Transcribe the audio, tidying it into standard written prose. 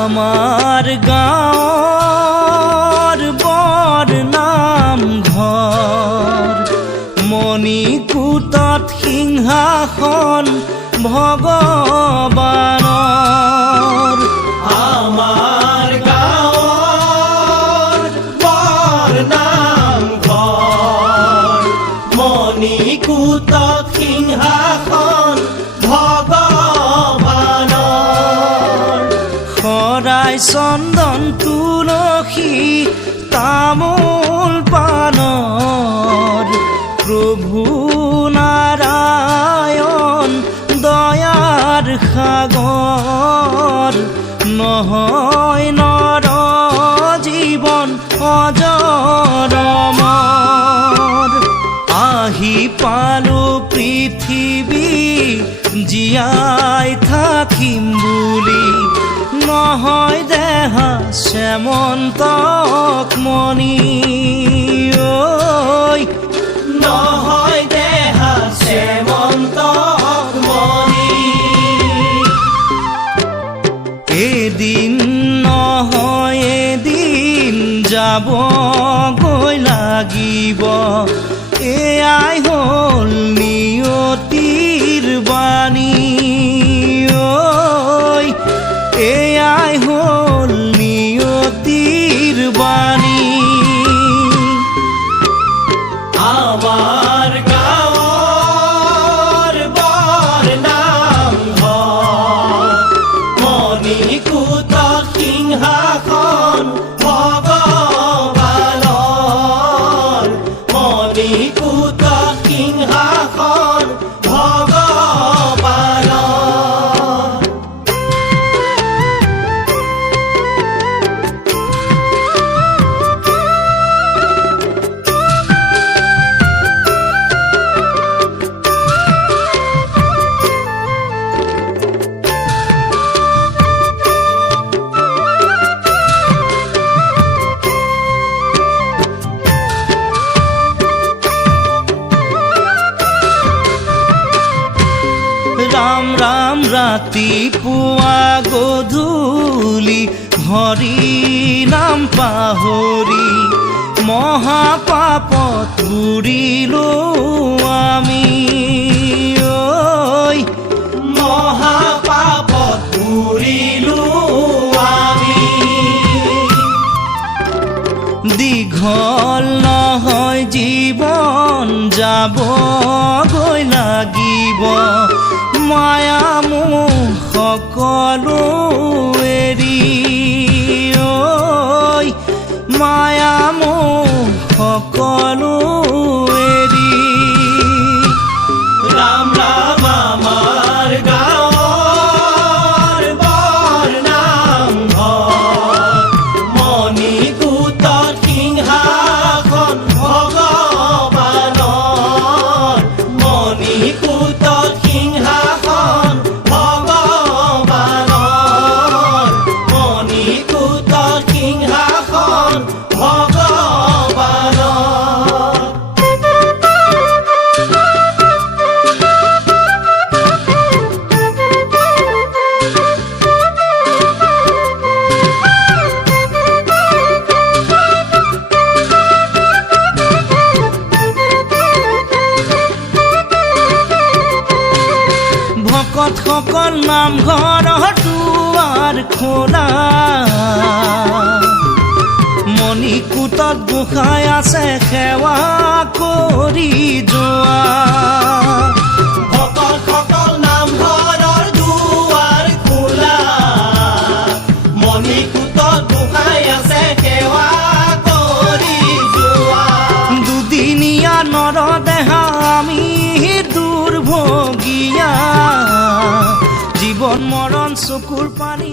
আমাৰ গাঁৱৰ বৰ নামঘৰ মণিকূটত সিংহাসন ভগৱানৰ আমাৰ গাঁৱৰ বৰ নামঘৰ মণিকূটত সিংহাসন ভগৱানৰ শৰাই চন্দন তুলসী তামোল পানৰ প্ৰভু নাৰায়ণ দয়াৰ সাগৰ নহয় নৰ জীৱন অজৰমৰ আহি পালো পৃথিৱী জীয়াই থাকিম বুলি নহয় দেহা শ্যামন্তক মণি ঐ নহয় দেহা শ্যামন্তক মণি এদিন নহয় এদিন যাবগৈ লাগিব এয়াই হ'ল নিয়তিৰ বাণী ঐ এয়াই হ'ল নিয়তিৰ বাণী আমাৰ গাঁৱৰ বৰ নামঘৰ মণিকূটত সিংহাসন ভগৱানৰ মণিকূটত সিংহাসন ভগৱানৰ ৰাম ৰাম ৰাতিপুৱা গধূলি হৰি নাম পাহৰি মহাপাপত বুৰিলো আমি ঐ মহাপাপত বুৰিলো আমি দীঘল নহয় জীৱন যাবগৈ লাগিব মায়া মোহ সকলো এৰি ঐ মায়া মোহ সকলো এৰি ৰাম ৰাম আমাৰ গাঁৱৰ বৰ নামঘৰ মণিকূটত সিংহাসন ভগৱানৰ মণিকূটত সিংহাসন ভগৱানৰ মণিকূটত সিংহাসন ভগৱানৰ ভকতসকল নামঘৰৰ দুৱাৰ খোলা মণিকূটত গোসাঁই আছে সেৱা কৰি যোৱা ভকতসকল নামঘৰৰ দুৱাৰ খোলা মণিকূটত গোসাঁই আছে সেৱা কৰি যোৱা দুদিনীয়া নৰদেহা আমি দুৰ্ভগীয়া জীৱন মৰণ চকুৰ পানী